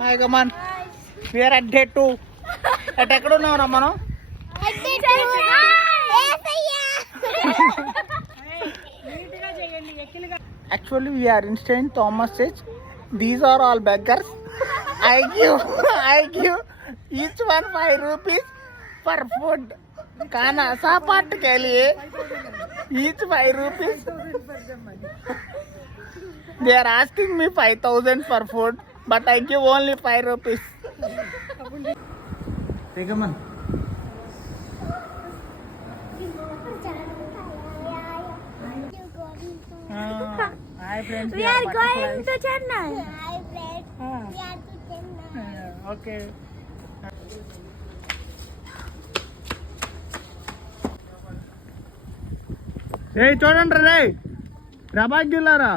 Hi come on where at day 2 at ఎక్కడ ఉన్నావురా మనం actually we are in Saint Thomas church these are all beggars I give each one 5 rupees for food. खाना सापाट के लिए each 5 rupees. They are asking me 5,000 for food, but I give only 5 rupees. Take a man. Hi friends. We are going to Chennai. Hi friends. We are to Chennai. Okay. చూడండి రే ప్రభాస్ జిల్లారా